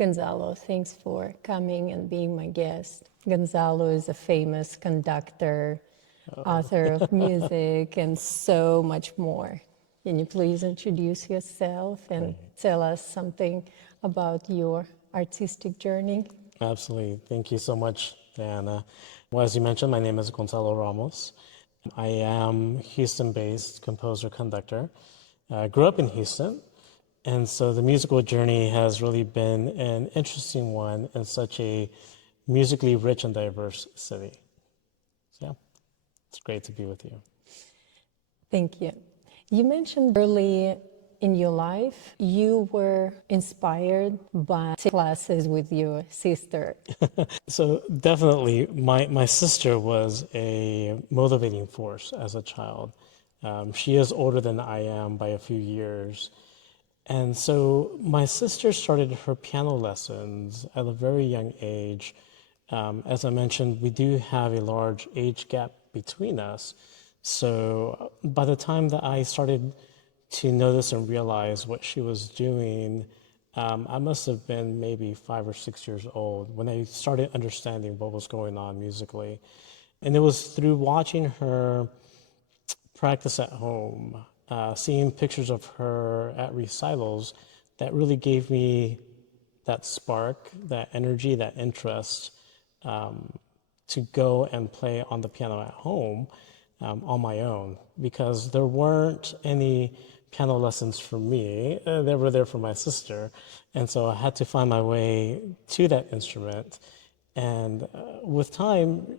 Gonzalo, thanks for coming and being my guest. Gonzalo is a famous conductor, author of music, and so much more. Can you please introduce yourself and tell us something about your artistic journey? Absolutely. Thank you so much, Diana. Well, as you mentioned, my name is Gonzalo Ramos. I am Houston-based composer-conductor. I grew up in Houston, and so the musical journey has really been an interesting one in such a musically rich and diverse city. So, yeah, it's great to be with you. Thank you. You mentioned early in your life you were inspired by classes with your sister. So definitely, my sister was a motivating force as a child. She is older than I am by a few years. And so my sister started her piano lessons at a very young age. As I mentioned, we do have a large age gap between us. So by the time that I started to notice and realize what she was doing, I must have been maybe 5 or 6 years old when I started understanding what was going on musically. And it was through watching her practice at home, seeing pictures of her at recitals that really gave me that spark, that energy, that interest to go and play on the piano at home on my own, because there weren't any piano lessons for me. They were there for my sister. And so I had to find my way to that instrument. And with time,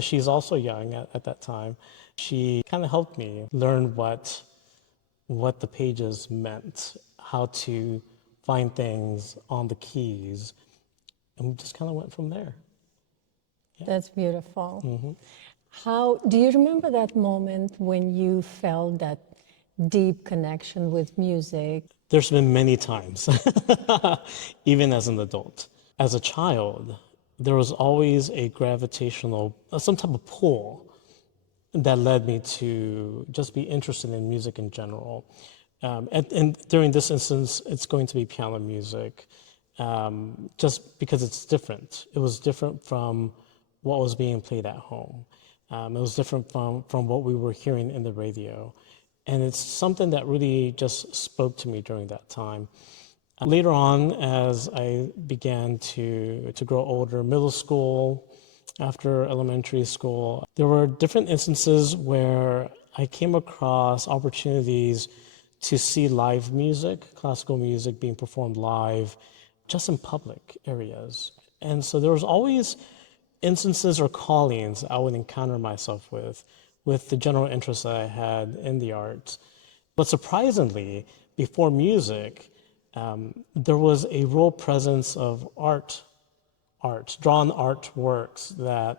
she's also young at that time. She kind of helped me learn what the pages meant, how to find things on the keys. And we just kind of went from there. Yeah. That's beautiful. Mm-hmm. How do you remember that moment when you felt that deep connection with music? There's been many times, even as an adult. As a child, there was always a gravitational, some type of pull that led me to just be interested in music in general. And during this instance, it's going to be piano music, just because it's different. It was different from what was being played at home. It was different from what we were hearing in the radio. And it's something that really just spoke to me during that time. Later on, as I began to grow older, middle school, after elementary school, there were different instances where I came across opportunities to see live music, classical music being performed live, just in public areas. And so there was always instances or callings I would encounter myself with the general interest that I had in the arts. But surprisingly, before music, there was a real presence of art, drawn artworks that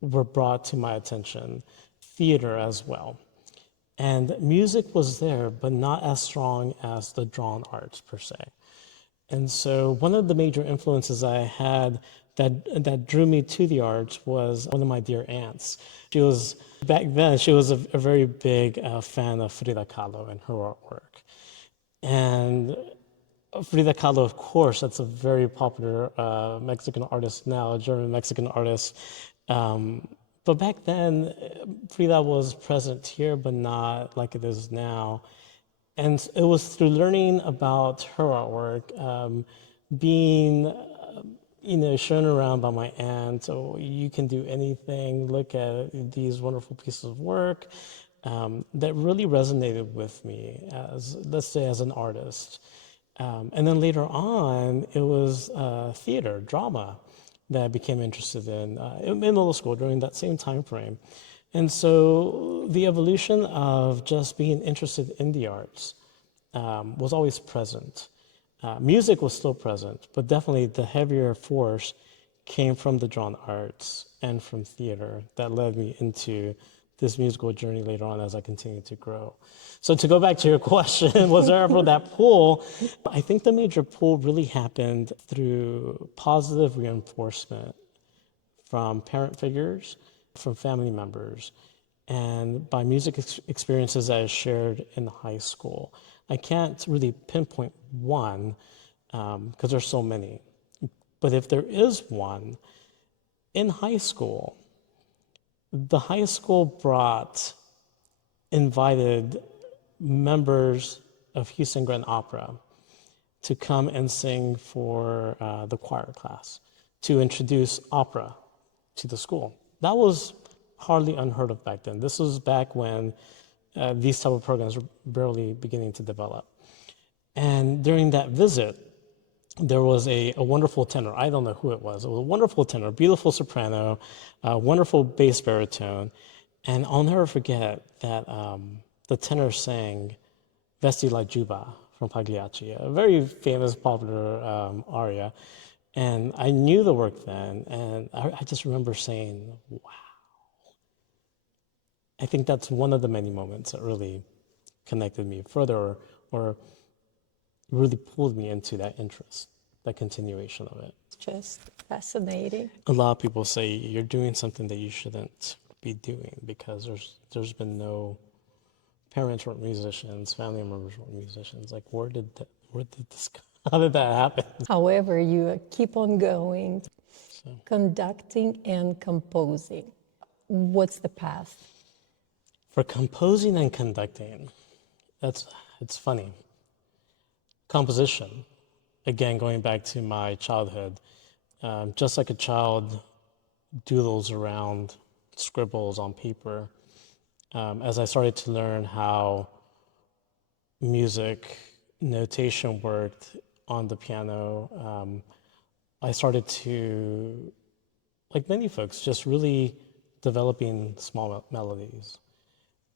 were brought to my attention, theater as well. And music was there, but not as strong as the drawn arts per se. And so one of the major influences I had that drew me to the arts was one of my dear aunts. Back then, she was a very big fan of Frida Kahlo and her artwork. And Frida Kahlo, of course, that's a very popular Mexican artist now, a German Mexican artist. But back then, Frida was present here, but not like it is now. And it was through learning about her artwork, being shown around by my aunt, oh, you can do anything, look at these wonderful pieces of work, that really resonated with me as, let's say, as an artist. And then later on, it was theater, drama, that I became interested in middle school during that same time frame. And so the evolution of just being interested in the arts was always present. Music was still present, but definitely the heavier force came from the drawn arts and from theater that led me into this musical journey later on as I continued to grow. So to go back to your question, was there ever that pull? I think the major pull really happened through positive reinforcement from parent figures, from family members, and by music experiences I shared in high school. I can't really pinpoint one, because there's so many. But if there is one, in high school, the high school invited members of Houston Grand Opera to come and sing for the choir class, to introduce opera to the school. That was hardly unheard of back then. This was back when these type of programs were barely beginning to develop. And during that visit, there was a wonderful tenor. I don't know who it was. It was a wonderful tenor, beautiful soprano, wonderful bass baritone. And I'll never forget that the tenor sang Vesti la Giubba from Pagliacci, a very famous, popular aria. And I knew the work then, and I just remember saying, wow. I think that's one of the many moments that really connected me further or really pulled me into that interest, that continuation of it. It's just fascinating. A lot of people say you're doing something that you shouldn't be doing because there's been no parents weren't musicians, family members weren't musicians. Like how did that happen? However, you keep on going, So, conducting and composing. What's the path? for composing and conducting, it's funny. Composition, again, going back to my childhood, just like a child doodles around, scribbles on paper, as I started to learn how music notation worked on the piano, I started to, like many folks, just really developing small melodies.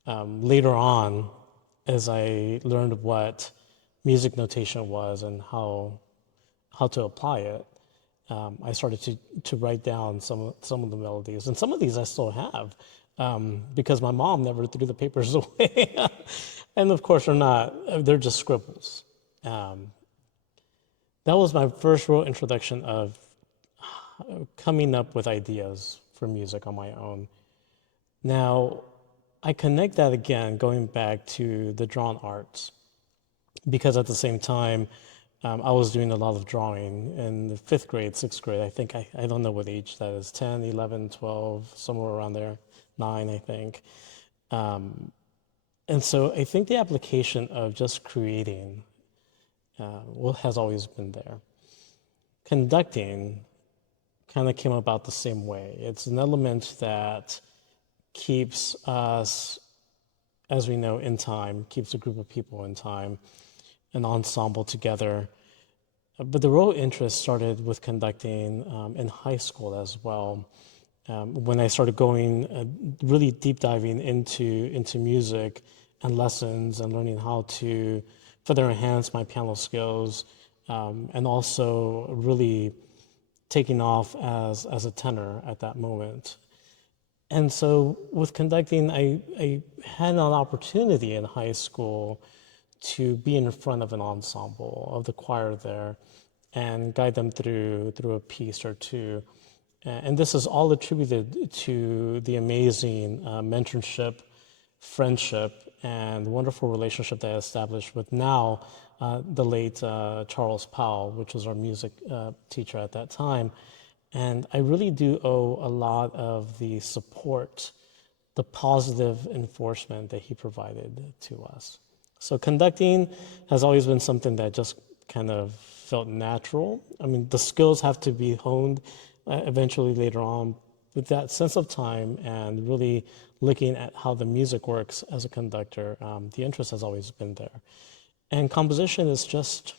Later on, as I learned what music notation was and how to apply it, I started to write down some of the melodies, and some of these I still have because my mom never threw the papers away, and of course they're just scribbles. That was my first real introduction of coming up with ideas for music on my own. Now, I connect that again, going back to the drawn arts, because at the same time, I was doing a lot of drawing in the 5th grade, 6th grade. I think, I don't know what age that is, 10, 11, 12, somewhere around there, 9, I think. And so I think the application of just creating has always been there. Conducting kind of came about the same way. It's an element that keeps us, as we know, in time, keeps a group of people in time, an ensemble together. But the real interest started with conducting in high school as well. When I started going, really deep diving into music and lessons and learning how to further enhance my piano skills, and also really taking off as a tenor at that moment. And so with conducting, I had an opportunity in high school to be in front of an ensemble of the choir there and guide them through a piece or two. And this is all attributed to the amazing mentorship, friendship, and wonderful relationship that I established with now the late Charles Powell, which was our music teacher at that time. And I really do owe a lot of the support, the positive enforcement that he provided to us. So conducting has always been something that just kind of felt natural. I mean, the skills have to be honed eventually later on, with that sense of time and really looking at how the music works as a conductor, the interest has always been there. And composition is just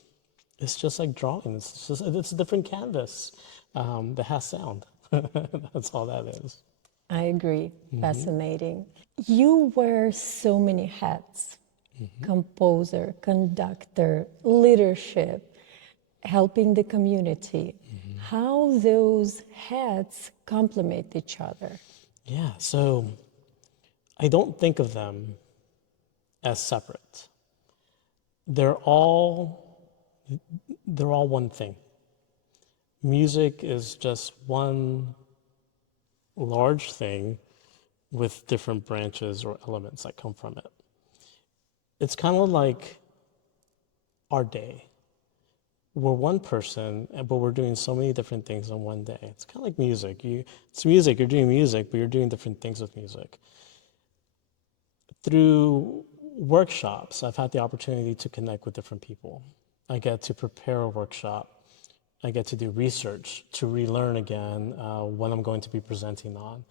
like drawing. It's a different canvas that has sound. That's all that is. I agree. Fascinating. You wear so many hats: composer, conductor, leadership, helping the community. How those hats complement each other? Yeah, so I don't think of them as separate. They're all one thing. Music is just one large thing with different branches or elements that come from it. It's kind of like our day. we're one person, but we're doing so many different things in one day. It's kind of like music. It's music, you're doing music, but you're doing different things with music. Through workshops, I've had the opportunity to connect with different people. I get to prepare a workshop. I get to do research to relearn again what I'm going to be presenting on.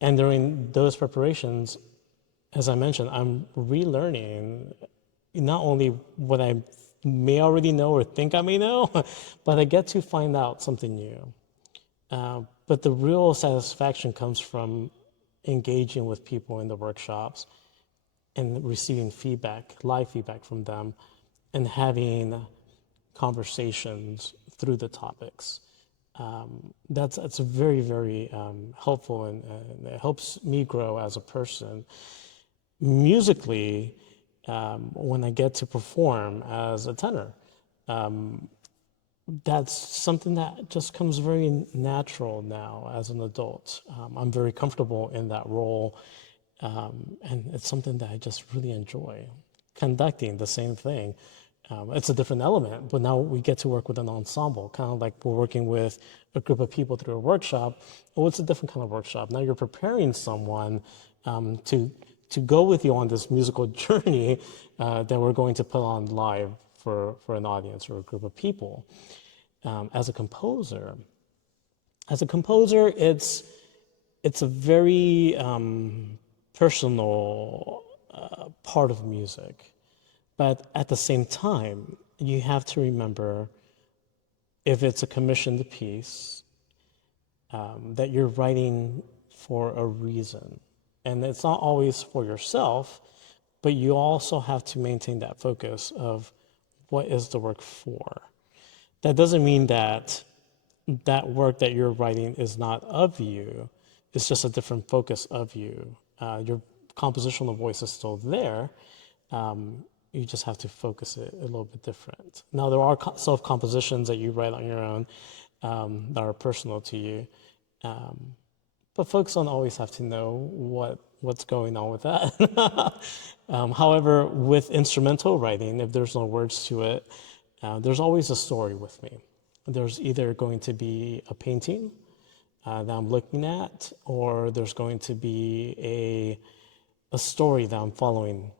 And during those preparations, as I mentioned, I'm relearning not only what I may already know or think I may know, but I get to find out something new. But the real satisfaction comes from engaging with people in the workshops and receiving feedback, live feedback from them, and having conversations through the topics. That's very, very helpful, and it helps me grow as a person. Musically, when I get to perform as a tenor, that's something that just comes very natural now as an adult. I'm very comfortable in that role, and it's something that I just really enjoy. Conducting, the same thing. It's a different element, but now we get to work with an ensemble, kind of like we're working with a group of people through a workshop. Oh, it's a different kind of workshop. Now you're preparing someone to go with you on this musical journey that we're going to put on live for an audience or a group of people. As a composer, it's a very personal part of music. But at the same time, you have to remember, if it's a commissioned piece, that you're writing for a reason. And it's not always for yourself, but you also have to maintain that focus of what is the work for. That doesn't mean that that work that you're writing is not of you. It's just a different focus of you. Your compositional voice is still there. You just have to focus it a little bit different. Now, there are self-compositions that you write on your own that are personal to you. But folks don't always have to know what's going on with that. However, with instrumental writing, if there's no words to it, there's always a story with me. There's either going to be a painting that I'm looking at, or there's going to be a story that I'm following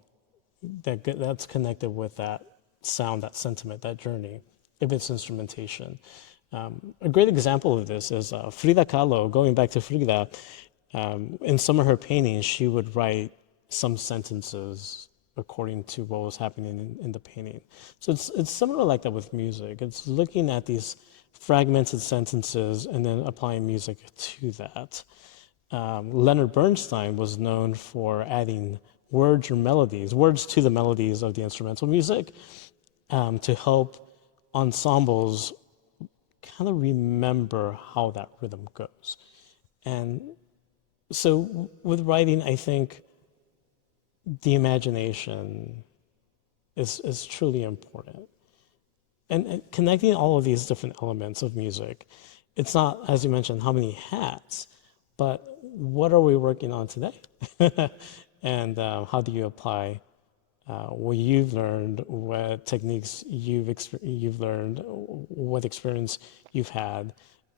that's connected with that sound, that sentiment, that journey, if it's instrumentation. A great example of this is Frida Kahlo. Going back to Frida, in some of her paintings, she would write some sentences according to what was happening in the painting. So it's similar like that with music. It's looking at these fragmented sentences and then applying music to that. Leonard Bernstein was known for adding words to the melodies of the instrumental music to help ensembles kind of remember how that rhythm goes. And so with writing, I think the imagination is truly important. And connecting all of these different elements of music, it's not, as you mentioned, how many hats, but what are we working on today? And how do you apply what you've learned, what techniques you've learned, what experience you've had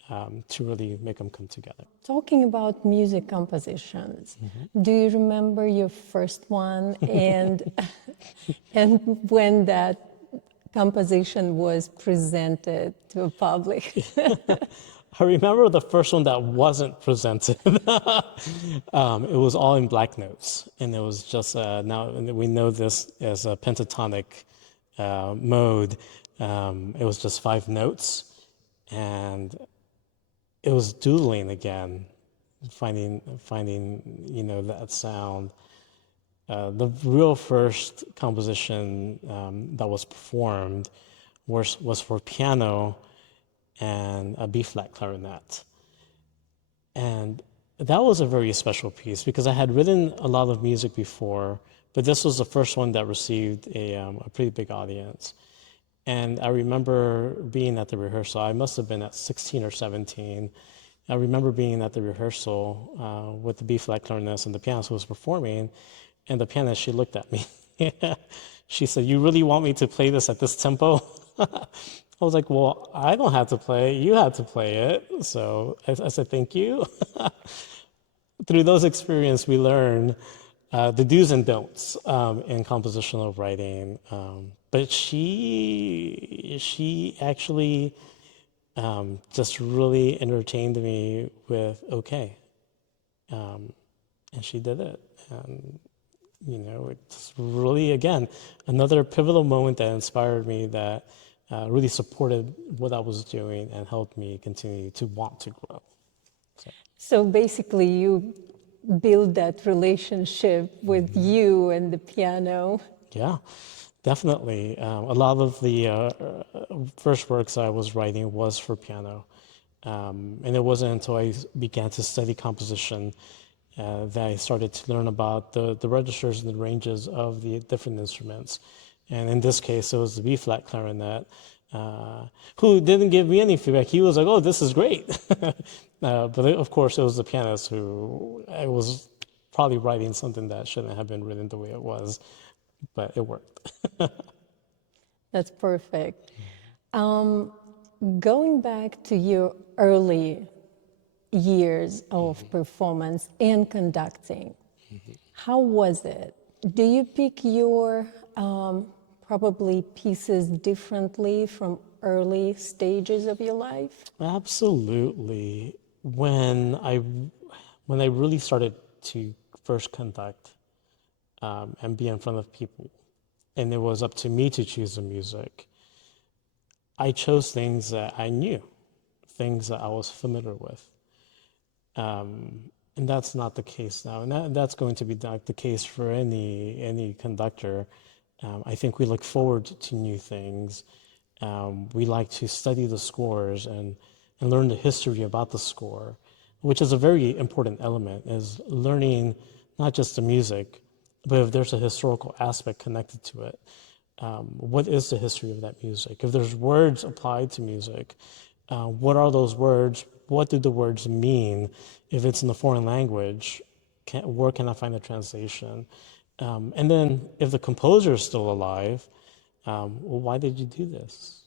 to really make them come together? Talking about music compositions, do you remember your first one and when that composition was presented to a public? I remember the first one that wasn't presented. It was all in black notes, and it was just now we know this as a pentatonic mode. It was just 5 notes, and it was doodling again, finding that sound. The real first composition that was performed was for piano and a B-flat clarinet. And that was a very special piece because I had written a lot of music before, but this was the first one that received a pretty big audience. And I remember being at the rehearsal. I must have been at 16 or 17. I remember being at the rehearsal with the B-flat clarinet and the pianist who was performing, and the pianist, she looked at me. She said, "You really want me to play this at this tempo?" I was like, well, I don't have to play it. You had to play it. So I said, thank you. Through those experiences, we learn the do's and don'ts in compositional writing. But she actually just really entertained me with okay, and she did it. And it's really again another pivotal moment that inspired me that really supported what I was doing and helped me continue to want to grow. So basically, you build that relationship with you and the piano. Yeah, definitely. A lot of the first works I was writing was for piano. And it wasn't until I began to study composition that I started to learn about the registers and the ranges of the different instruments. And in this case, it was the B-flat clarinet, who didn't give me any feedback. He was like, oh, this is great. But of course, it was the pianist who I was probably writing something that shouldn't have been written the way it was, but it worked. That's perfect. Going back to your early years of performance and conducting, how was it? Do you pick your probably pieces differently from early stages of your life? Absolutely. When I really started to first conduct and be in front of people, and it was up to me to choose the music, I chose things that I knew, things that I was familiar with. And that's not the case now. And that's going to be not the case for any conductor. I think we look forward to new things. We like to study the scores and learn the history about the score, which is a very important element, is learning not just the music, but if there's a historical aspect connected to it. What is the history of that music? If there's words applied to music, what are those words? What do the words mean? If it's in a foreign language, where can I find a translation? And then if the composer is still alive, well, why did you do this?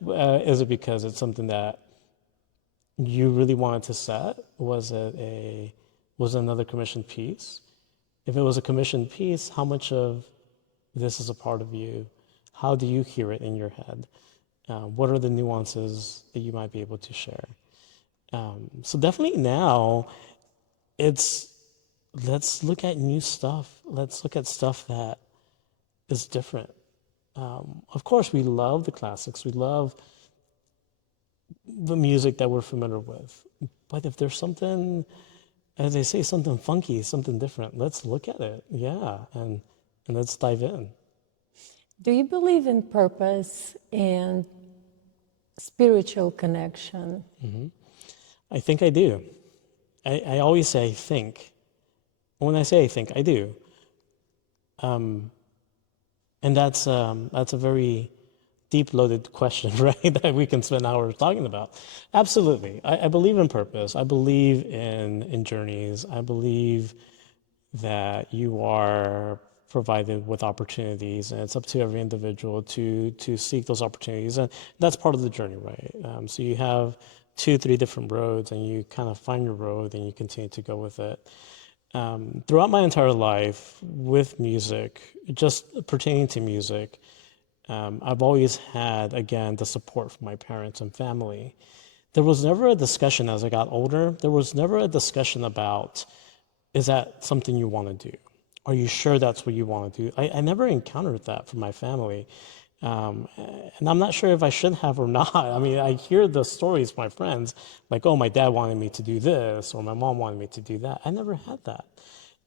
Is it because it's something that you really wanted to set? Was it another commissioned piece? If it was a commissioned piece, how much of this is a part of you? How do you hear it in your head? What are the nuances that you might be able to share? So definitely now, let's look at new stuff. Let's look at stuff that is different. Of course, we love the classics. We love the music that we're familiar with. But if there's something, as they say, something funky, something different, let's look at it. Yeah, and let's dive in. Do you believe in purpose and spiritual connection? I think I do. I always say I think. When I say I think, I do. And that's a very deep-loaded question, right? That we can spend hours talking about. Absolutely. I believe in purpose. I believe in journeys. I believe that you are provided with opportunities, and it's up to every individual to seek those opportunities, and that's part of the journey, right? So you have 2-3 different roads, and you kind of find your road, and you continue to go with it. Throughout my entire life with music, just pertaining to music, I've always had, again, the support from my parents and family. There was never a discussion as I got older. There was never a discussion about, is that something you want to do? Are you sure that's what you want to do? I never encountered that from my family. And I'm not sure if I should have or not. I mean, I hear the stories from my friends, like, oh, my dad wanted me to do this, or my mom wanted me to do that. I never had that.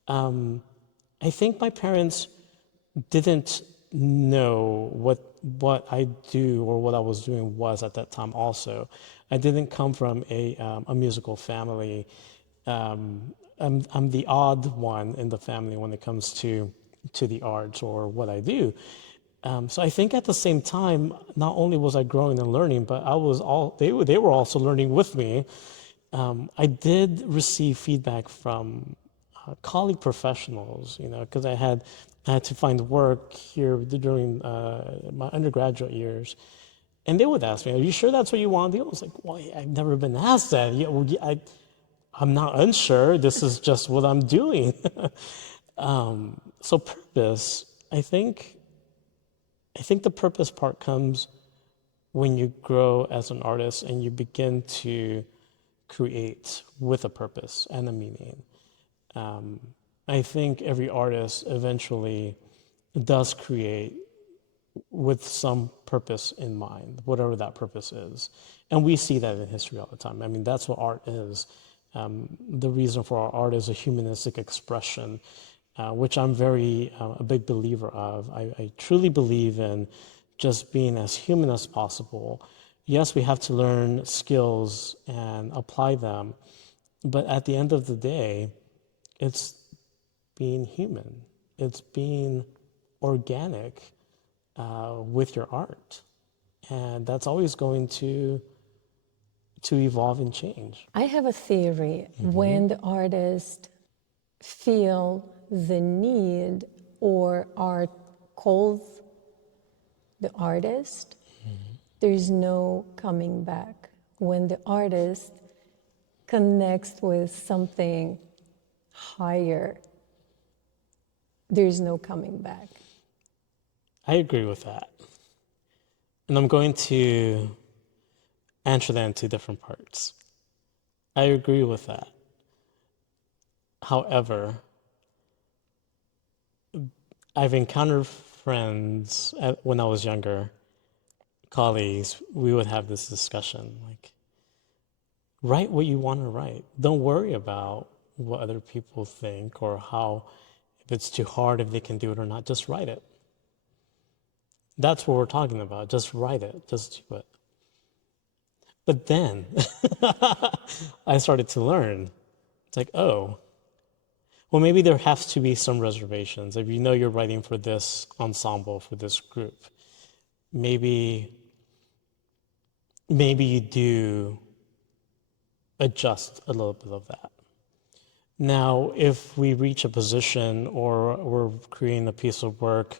I think my parents didn't know what I do or what I was doing was at that time also. I didn't come from a musical family. I'm the odd one in the family when it comes to the arts or what I do. So I think at the same time, not only was I growing and learning, but they were also learning with me. I did receive feedback from colleague professionals, because I had to find work here during my undergraduate years. And they would ask me, "Are you sure that's what you want to do?" I was like, "Well, I've never been asked that. Yeah, well, I'm not unsure. This is just what I'm doing." So purpose, I think the purpose part comes when you grow as an artist and you begin to create with a purpose and a meaning. I think every artist eventually does create with some purpose in mind, whatever that purpose is. And we see that in history all the time. I mean, that's what art is. The reason for our art is a humanistic expression, which I'm very a big believer of. I truly believe in just being as human as possible. Yes, we have to learn skills and apply them, but at the end of the day, it's being human. It's being organic with your art, and that's always going to evolve and change. I have a theory. When the artist feel the need or art calls the artist, there's no coming back. When the artist connects with something higher, there's no coming back. I agree with that. And I'm going to answer that in two different parts. I agree with that. However, I've encountered friends when I was younger, colleagues, we would have this discussion like, write what you want to write. Don't worry about what other people think or how, if it's too hard, if they can do it or not, just write it. That's what we're talking about. Just write it. Just do it. But then I started to learn. It's like, oh, well, maybe there has to be some reservations. If you know you're writing for this ensemble, for this group, maybe you do adjust a little bit of that. Now, if we reach a position or we're creating a piece of work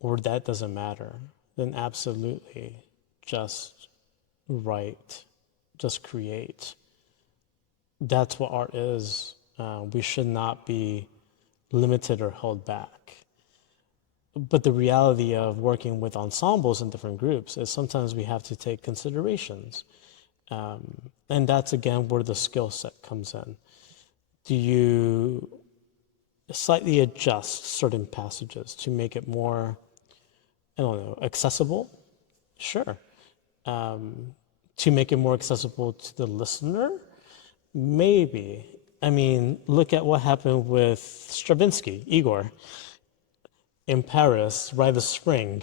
or that doesn't matter, then absolutely just write, just create. That's what art is. We should not be limited or held back. But the reality of working with ensembles and different groups is sometimes we have to take considerations. And that's, again, where the skill set comes in. Do you slightly adjust certain passages to make it more, I don't know, accessible? Sure. To make it more accessible to the listener? Maybe. I mean, look at what happened with Stravinsky, Igor, in Paris, Rite of Spring.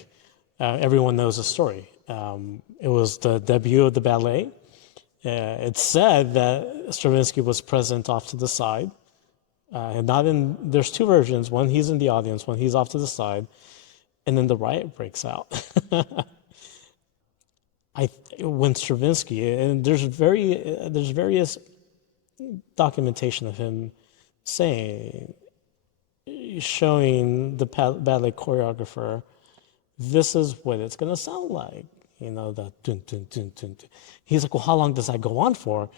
Everyone knows the story. It was the debut of the ballet. It's said that Stravinsky was present off to the side. And not in, there's two versions. One, he's in the audience. One, he's off to the side. And then the riot breaks out. When Stravinsky, and there's various documentation of him showing the ballet choreographer, this is what it's going to sound like. You know, the dun, dun, dun, dun, dun. He's like, well, how long does that go on for?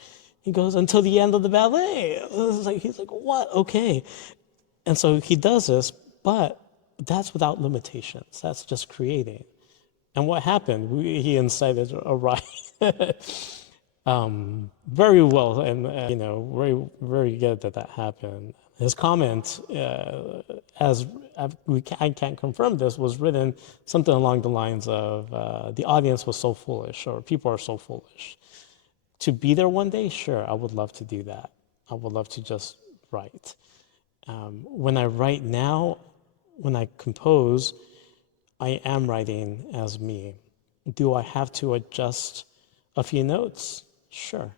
He goes, until the end of the ballet. He's like, what? Okay. And so he does this, but that's without limitations. That's just creating. And what happened? He incited a riot. Very well, and very, very good that happened. His comment, I can't confirm this, was written something along the lines of, the audience was so foolish, or people are so foolish. To be there one day, sure, I would love to do that. I would love to just write. When I write now, when I compose, I am writing as me. Do I have to adjust a few notes? Sure.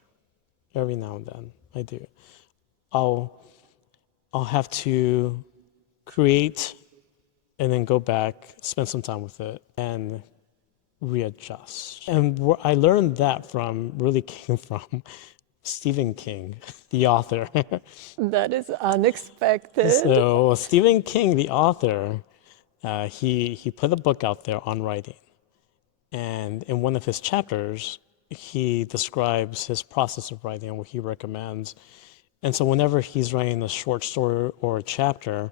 Every now and then, I do. I'll have to create and then go back, spend some time with it, and readjust. And where I learned that really came from Stephen King, the author. That is unexpected. So Stephen King, the author, he put a book out there on writing. And in one of his chapters, he describes his process of writing and what he recommends. And so whenever he's writing a short story or a chapter,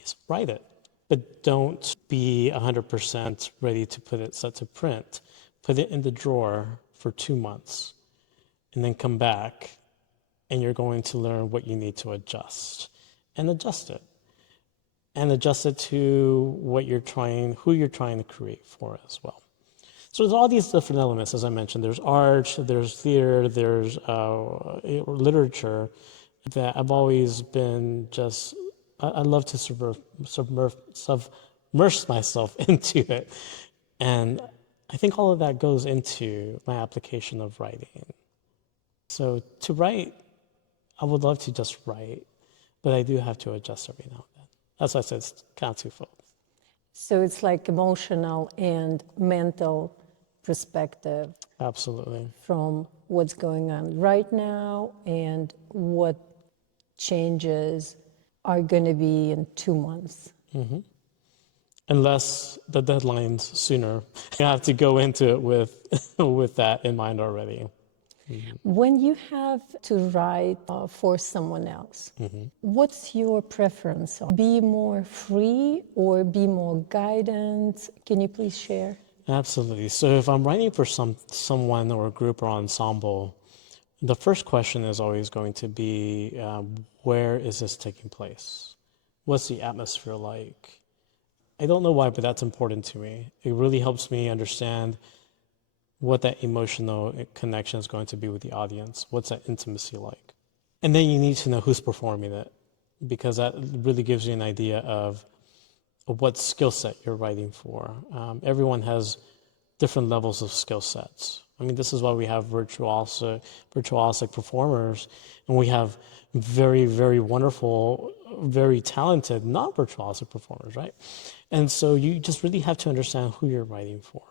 just write it. But don't be 100% ready to put it set to print. Put it in the drawer for 2 months and then come back, and you're going to learn what you need to adjust. And adjust it. And adjust it to who you're trying to create for as well. So there's all these different elements, as I mentioned. There's art, there's theater, there's literature that I've always been I love to submerge myself into it. And I think all of that goes into my application of writing. So to write, I would love to just write, but I do have to adjust every now and then. That's why I said it's kind of twofold. So it's like emotional and mental perspective. Absolutely. From what's going on right now and what changes are going to be in 2 months. Mm-hmm. Unless the deadline's sooner, you have to go into it with that in mind already. Mm-hmm. When you have to write for someone else, what's your preference? Be more free or be more guidance? Can you please share? Absolutely. So if I'm writing for someone or a group or ensemble, the first question is always going to be, where is this taking place? What's the atmosphere like? I don't know why, but that's important to me. It really helps me understand what that emotional connection is going to be with the audience. What's that intimacy like? And then you need to know who's performing it, because that really gives you an idea of what skill set you're writing for. Everyone has different levels of skill sets. I mean, this is why we have virtuosic performers, and we have very, very wonderful, very talented non-virtuosic performers, right? And so you just really have to understand who you're writing for.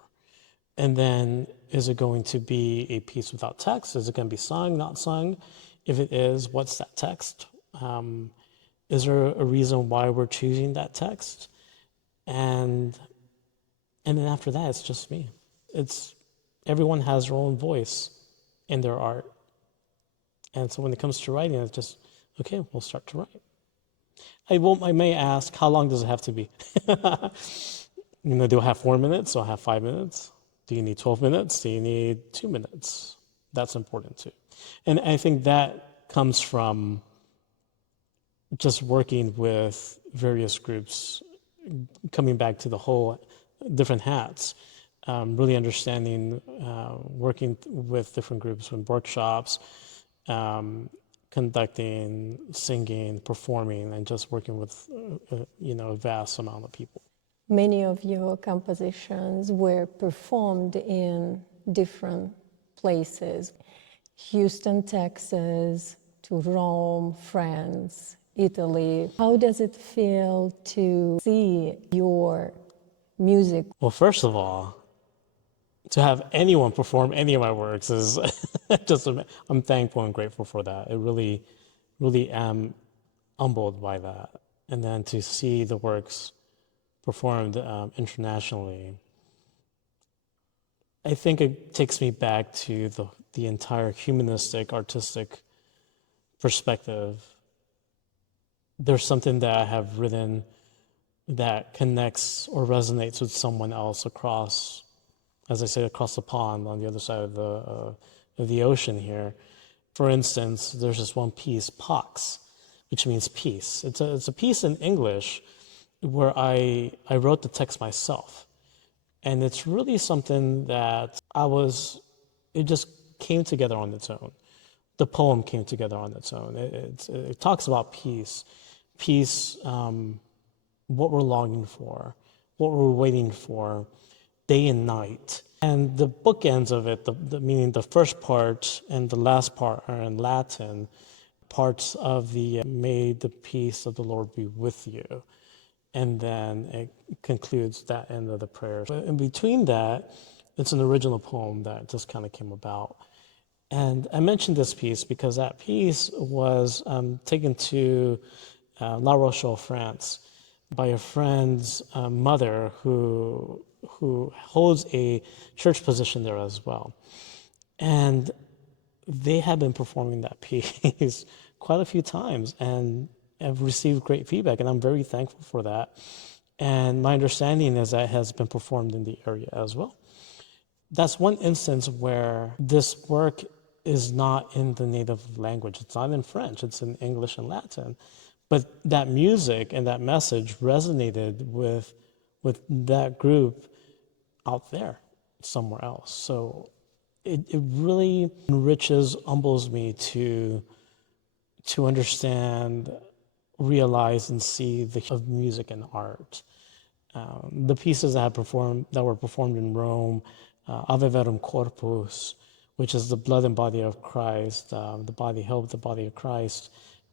And then, is it going to be a piece without text? Is it going to be sung, not sung? If it is, what's that text? Is there a reason why we're choosing that text? And then after that, it's just me. Everyone has their own voice in their art. And so when it comes to writing, it's just, okay, we'll start to write. I may ask, how long does it have to be? Do I have 4 minutes? Do I have 5 minutes? Do you need 12 minutes? Do you need 2 minutes? That's important too. And I think that comes from just working with various groups, coming back to the whole different hats, really understanding, working with different groups in workshops, conducting, singing, performing, and just working with a vast amount of people. Many of your compositions were performed in different places. Houston, Texas, to Rome, France, Italy. How does it feel to see your music? Well, first of all, to have anyone perform any of my works is I'm thankful and grateful for that. I really, really am humbled by that. And then to see the works performed internationally, I think it takes me back to the entire humanistic, artistic perspective. There's something that I have written that connects or resonates with someone else across, as I say, across the pond on the other side of the ocean here. For instance, there's this one piece, Pax, which means peace. It's a piece in English where I wrote the text myself. And it's really something that it just came together on its own. The poem came together on its own. It talks about peace, what we're longing for, what we're waiting for, day and night. And the bookends of it, meaning the first part and the last part are in Latin, parts of the may the peace of the Lord be with you. And then it concludes that end of the prayer. But in between that, it's an original poem that just kind of came about. And I mentioned this piece because that piece was taken to La Rochelle, France, by a friend's mother who who holds a church position there as well. And they have been performing that piece quite a few times and have received great feedback, and I'm very thankful for that. And my understanding is that it has been performed in the area as well. That's one instance where this work is not in the native language. It's not in French, it's in English and Latin. But that music and that message resonated with that group out there somewhere else. So it really enriches, humbles me to understand, realize, and see the of music and art. The pieces that were performed in Rome, Ave Verum Corpus, which is the blood and body of Christ, the body held the body of Christ.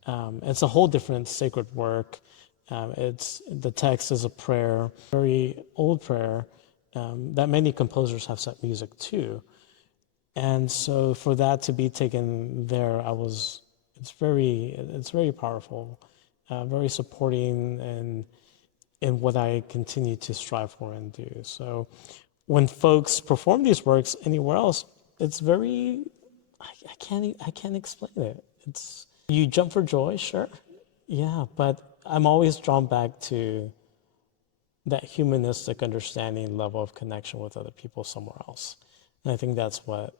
It's a whole different sacred work. The text is a prayer, very old prayer that many composers have set music to. And so for that to be taken there, it's very powerful, very supporting in what I continue to strive for and do. So when folks perform these works anywhere else, it's very, I can't explain it. You jump for joy, sure. Yeah, but I'm always drawn back to that humanistic understanding level of connection with other people somewhere else. And I think that's what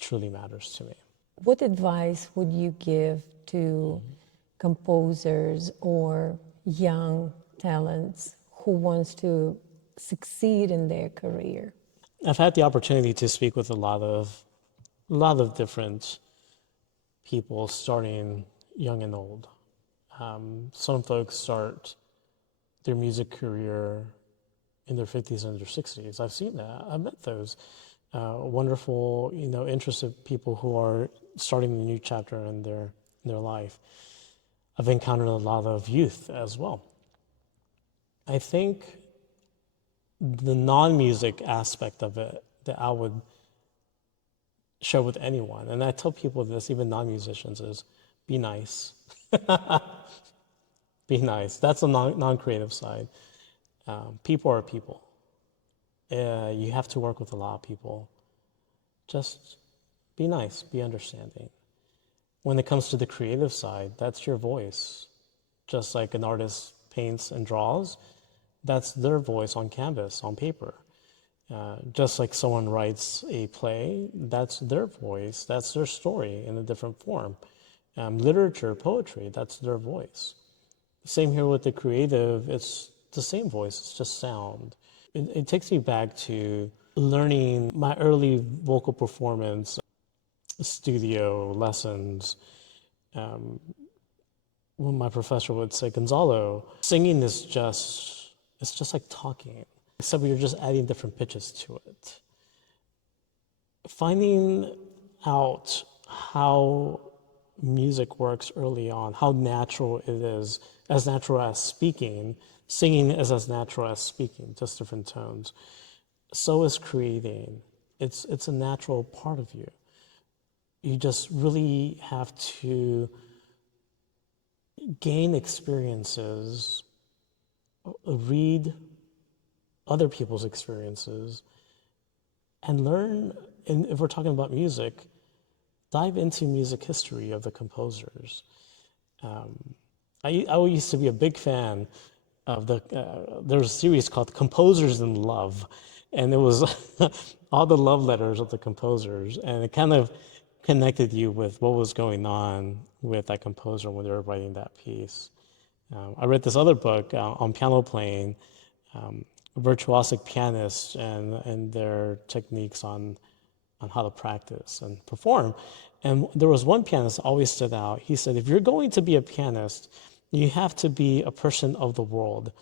truly matters to me. What advice would you give to composers or young talents who wants to succeed in their career? I've had the opportunity to speak with a lot of different people, starting young and old. Some folks start their music career in their 50s and their 60s. I've seen that. I've met those wonderful, interested people who are starting a new chapter in their life. I've encountered a lot of youth as well. I think the non-music aspect of it that I would share with anyone, and I tell people this, even non-musicians, is be nice. Be nice. That's the non-creative side. People are people. You have to work with a lot of people. Just be nice, be understanding. When it comes to the creative side, that's your voice. Just like an artist paints and draws, that's their voice on canvas, on paper. Just like someone writes a play, that's their voice, that's their story in a different form. Literature, poetry, that's their voice. Same here with the creative, it's the same voice, it's just sound. It takes me back to learning my early vocal performance, studio lessons. When my professor would say, Gonzalo, singing is just like talking, except you're just adding different pitches to it. Finding out how music works early on, how natural it is, as natural as speaking. Singing is as natural as speaking, just different tones. So is creating. It's a natural part of you. You just really have to gain experiences, read other people's experiences, and learn, and if we're talking about music, dive into music history of the composers. I used to be a big fan of there was a series called Composers in Love, and it was all the love letters of the composers, and it kind of connected you with what was going on with that composer when they were writing that piece. I read this other book on piano playing, virtuosic pianists and their techniques on how to practice and perform. And there was one pianist that always stood out. He said, if you're going to be a pianist, you have to be a person of the world.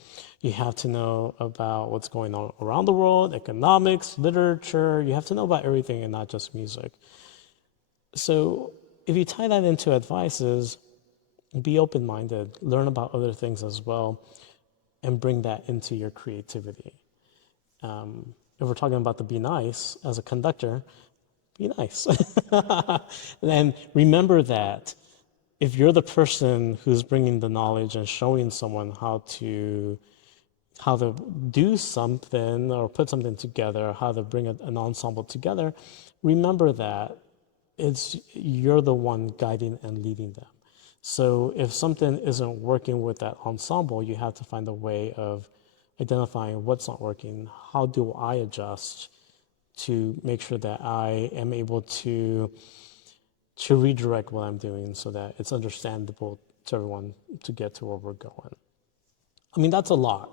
You have to know about what's going on around the world, economics, literature. You have to know about everything and not just music. So if you tie that into advices, be open-minded, learn about other things as well, and bring that into your creativity. If we're talking about the be nice, as a conductor, be nice. And remember that if you're the person who's bringing the knowledge and showing someone how to how to do something or put something together, how to bring an ensemble together, remember that you're the one guiding and leading them. So if something isn't working with that ensemble, you have to find a way of identifying what's not working. How do I adjust to make sure that I am able to redirect what I'm doing so that it's understandable to everyone to get to where we're going. I mean, that's a lot.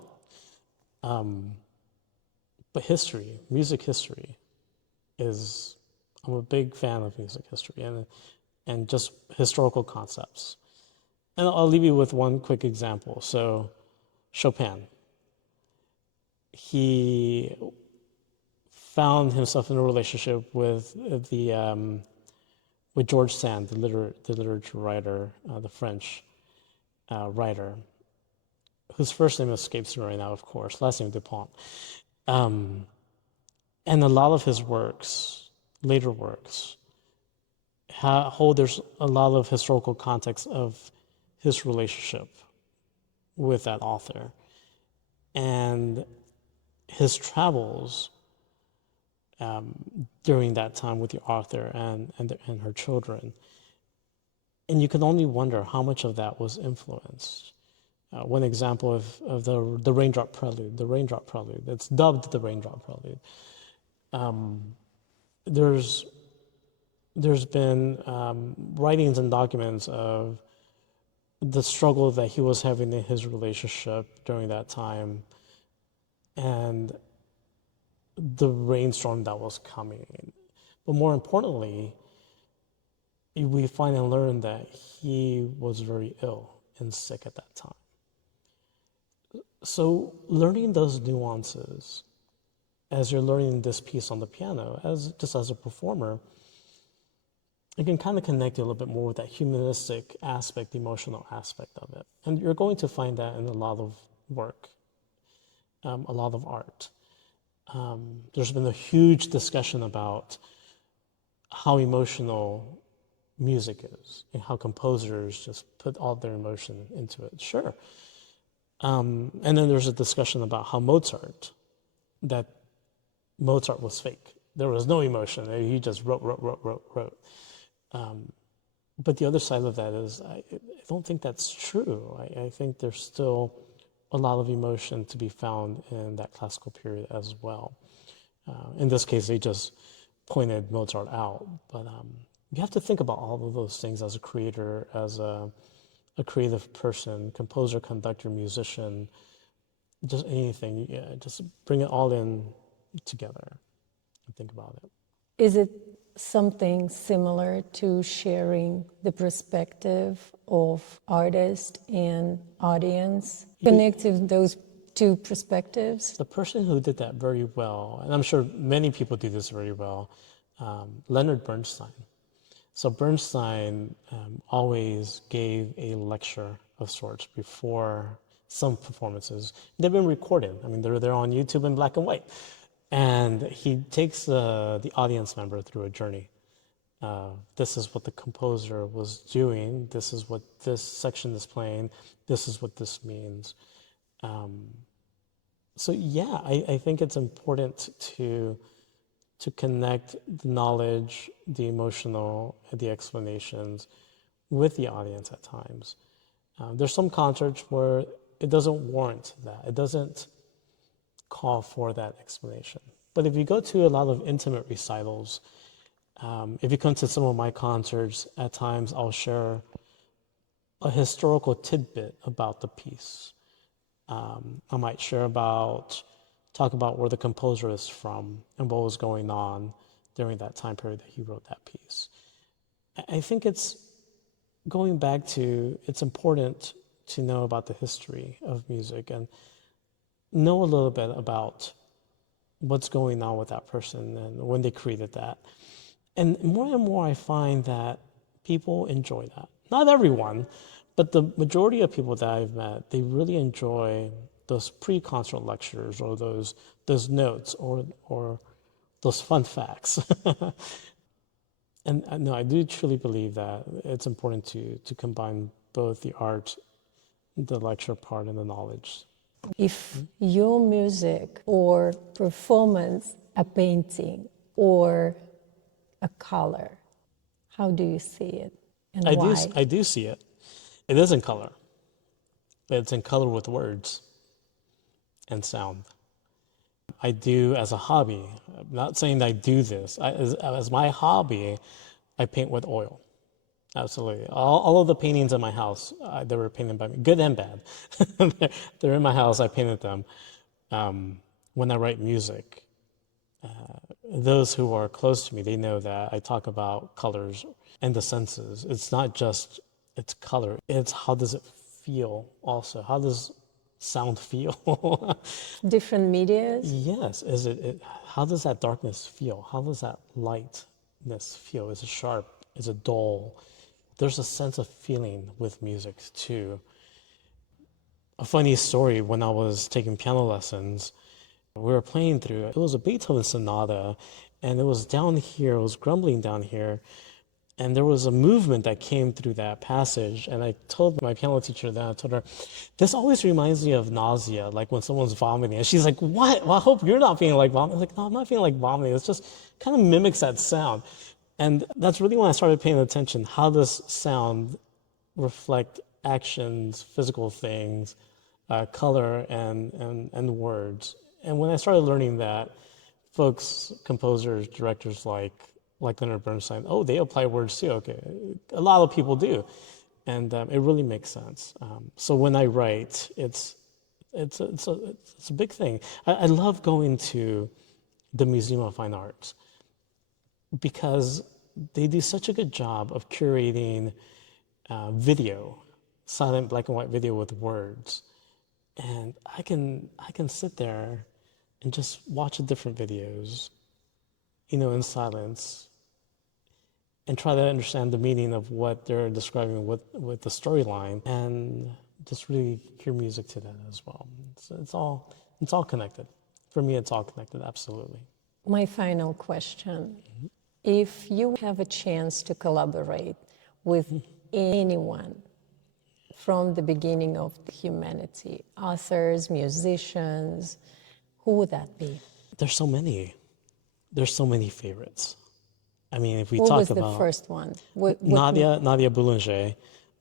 But history, music history, I'm a big fan of music history and just historical concepts. And I'll leave you with one quick example. So Chopin, he found himself in a relationship with George Sand, the literature writer, the French writer, whose first name escapes me right now, of course, last name Dupont. And a lot of his works, later works, there's a lot of historical context of his relationship with that author. And his travels during that time with the author and her children. And you can only wonder how much of that was influenced. One example of the Raindrop Prelude, it's dubbed the Raindrop Prelude. There's been writings and documents of the struggle that he was having in his relationship during that time and the rainstorm that was coming. But more importantly, we find and learn that he was very ill and sick at that time. So learning those nuances as you're learning this piece on the piano, as a performer, it can kind of connect you a little bit more with that humanistic aspect, emotional aspect of it. And you're going to find that in a lot of work, a lot of art. There's been a huge discussion about how emotional music is and how composers just put all their emotion into it. Sure. And then there's a discussion about how Mozart was fake. There was no emotion. He just wrote. But the other side of that is I don't think that's true. I think there's still a lot of emotion to be found in that classical period as well. In this case, they just pointed Mozart out. But you have to think about all of those things as a creator, as a creative person, composer, conductor, musician, just anything. Yeah, just bring it all in together and think about it. Is it something similar to sharing the perspective of artist and audience, connecting those two perspectives? The person who did that very well, and I'm sure many people do this very well, Leonard Bernstein. So Bernstein always gave a lecture of sorts before some performances. They've been recorded. I mean, they're on YouTube in black and white. And he takes the audience member through a journey. This is what the composer was doing. This is what this section is playing. This is what this means. So yeah, I think it's important to connect the knowledge, the emotional, the explanations with the audience at times. There's some concerts where it doesn't warrant that. It doesn't call for that explanation. But if you go to a lot of intimate recitals, if you come to some of my concerts, at times I'll share a historical tidbit about the piece. I might talk about where the composer is from and what was going on during that time period that he wrote that piece. I think it's going back to, it's important to know about the history of music and know a little bit about what's going on with that person and when they created that. And more I find that people enjoy that. Not everyone, but the majority of people that I've met, they really enjoy those pre-concert lectures or those notes or those fun facts. And no, I do truly believe that it's important to combine both the art, the lecture part, and the knowledge. If your music or performance, a painting or a color, how do you see it and why? I do see it. It is in color. It's in color with words and sound. I do as a hobby. I'm not saying that I do this. As my hobby, I paint with oil. Absolutely. All of the paintings in my house, they were painted by me, good and bad. They're in my house. I painted them. When I write music, those who are close to me, they know that I talk about colors and the senses. It's not just its color. It's how does it feel also? How does sound feel? Different medias? Yes. How does that darkness feel? How does that lightness feel? Is it sharp? Is it dull? There's a sense of feeling with music too. A funny story, when I was taking piano lessons, we were playing through, it was a Beethoven sonata, and it was down here, it was grumbling down here, and there was a movement that came through that passage, and I told my piano teacher that, I told her, this always reminds me of nausea, like when someone's vomiting. And she's like, what? Well, I hope you're not feeling like vomiting. I was like, no, I'm not feeling like vomiting. It's just kind of mimics that sound. And that's really when I started paying attention. How does sound reflect actions, physical things, color, and words? And when I started learning that, folks, composers, directors like Leonard Bernstein, oh, they apply words too. Okay, a lot of people do, and it really makes sense. So when I write, it's a big thing. I love going to the Museum of Fine Arts because they do such a good job of curating video, silent black and white video with words, and I can sit there and just watch the different videos, in silence, and try to understand the meaning of what they're describing with the storyline, and just really hear music to that as well. It's all connected. For me, it's all connected, absolutely. My final question. If you have a chance to collaborate with anyone from the beginning of humanity, authors, musicians, who would that be? There's so many. There's so many favorites. I mean, if we What talk was about the first one? Nadia Boulanger,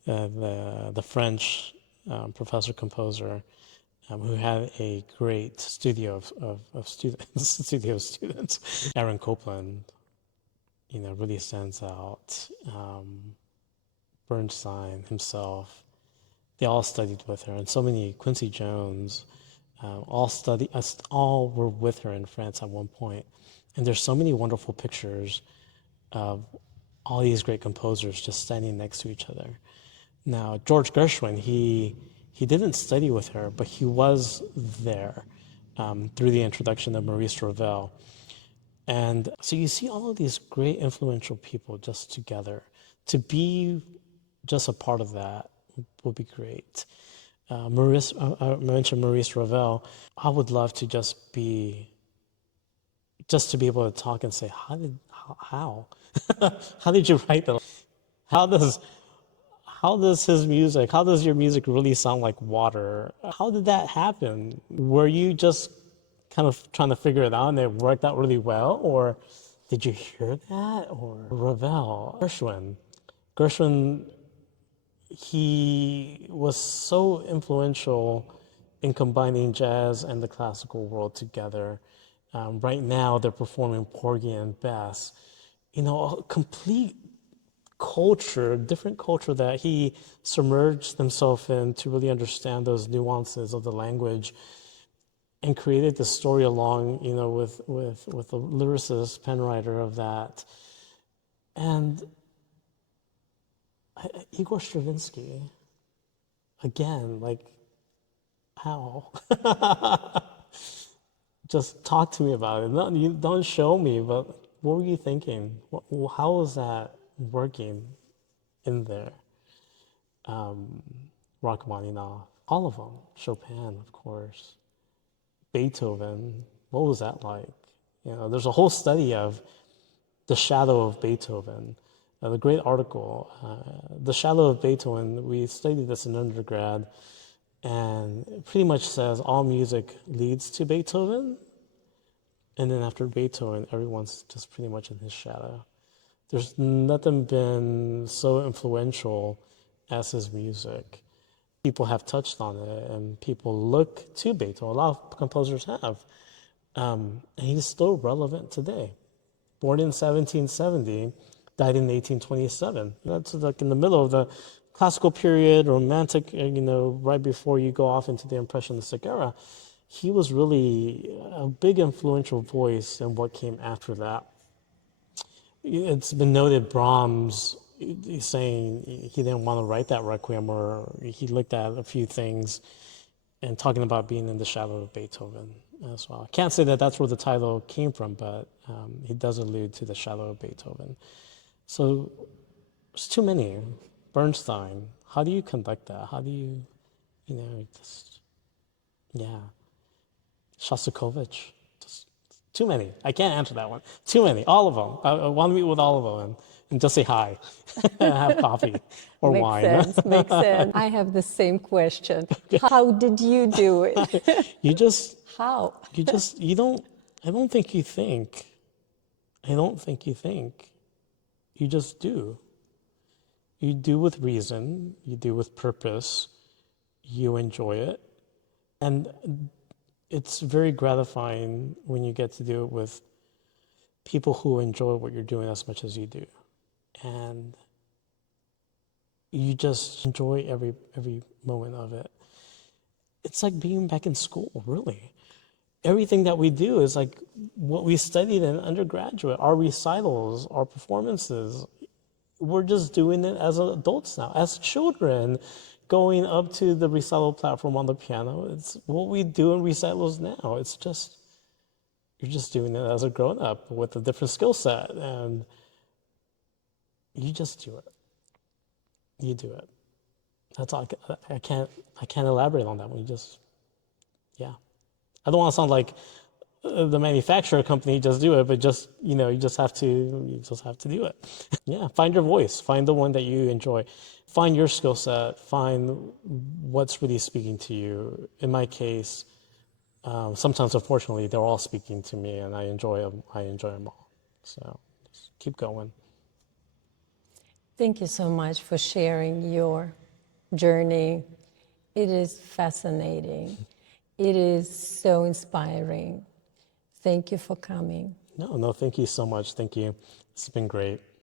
the French professor composer, who had a great studio of students, studio of students. Aaron Copland, really stands out. Bernstein himself, they all studied with her, and so many, Quincy Jones, all were with her in France at one point. And there's so many wonderful pictures of all these great composers just standing next to each other. Now, George Gershwin, he didn't study with her, but he was there through the introduction of Maurice Ravel. And so you see all of these great influential people just together. To be just a part of that would be great. I mentioned Maurice Ravel. I would love to just be able to talk and say, how how did you write that? How does how does your music really sound like water? How did that happen? Were you just kind of trying to figure it out and it worked out really well? Or did you hear that? Or Ravel, Gershwin, he was so influential in combining jazz and the classical world together. Right now, they're performing Porgy and Bess. A complete culture, different culture that he submerged himself in to really understand those nuances of the language, and created the story along, with the lyricist, pen writer of that. And Igor Stravinsky, again, like, how? Just talk to me about it. No, you don't show me, but what were you thinking? How was that working in there? Rachmaninoff, all of them. Chopin, of course. Beethoven, what was that like? There's a whole study of the shadow of Beethoven, the great article, The Shadow of Beethoven. We studied this in undergrad. and it pretty much says all music leads to Beethoven, and then after Beethoven, everyone's just pretty much in his shadow. There's nothing been so influential as his music. People have touched on it, and people look to Beethoven. A lot of composers have. And he's still relevant today. Born in 1770, died in 1827. That's like in the middle of the classical period, romantic, right before you go off into the Impressionistic era. He was really a big influential voice in what came after that. It's been noted Brahms saying he didn't want to write that Requiem, or he looked at a few things and talking about being in the shadow of Beethoven as well. I can't say that that's where the title came from, but he does allude to the shadow of Beethoven. So there's too many. Bernstein, how do you conduct that? How do you, Shostakovich, just too many. I can't answer that one. Too many, all of them. I want to meet with all of them and just say hi and have coffee or wine. Makes sense. I have the same question. How did you do it? You just, How? I don't think you think. I don't think you think. You just do. You do with reason, you do with purpose, you enjoy it. And it's very gratifying when you get to do it with people who enjoy what you're doing as much as you do. And you just enjoy every moment of it. It's like being back in school, really. Everything that we do is like what we studied in undergraduate, our recitals, our performances. We're just doing it as adults now, as children, going up to the recital platform on the piano. It's what we do in recitals now. It's just, you're just doing it as a grown-up with a different skill set, and you just do it. You do it. That's all. I can't elaborate on that one. I don't want to sound like the manufacturer company, just do it, but just, you just have to do it. Yeah, find your voice, find the one that you enjoy, find your skill set, find what's really speaking to you. In my case, sometimes, unfortunately, they're all speaking to me, and I enjoy them all. So just keep going. Thank you so much for sharing your journey. It is fascinating. It is so inspiring. Thank you for coming. No, thank you so much. Thank you. It's been great.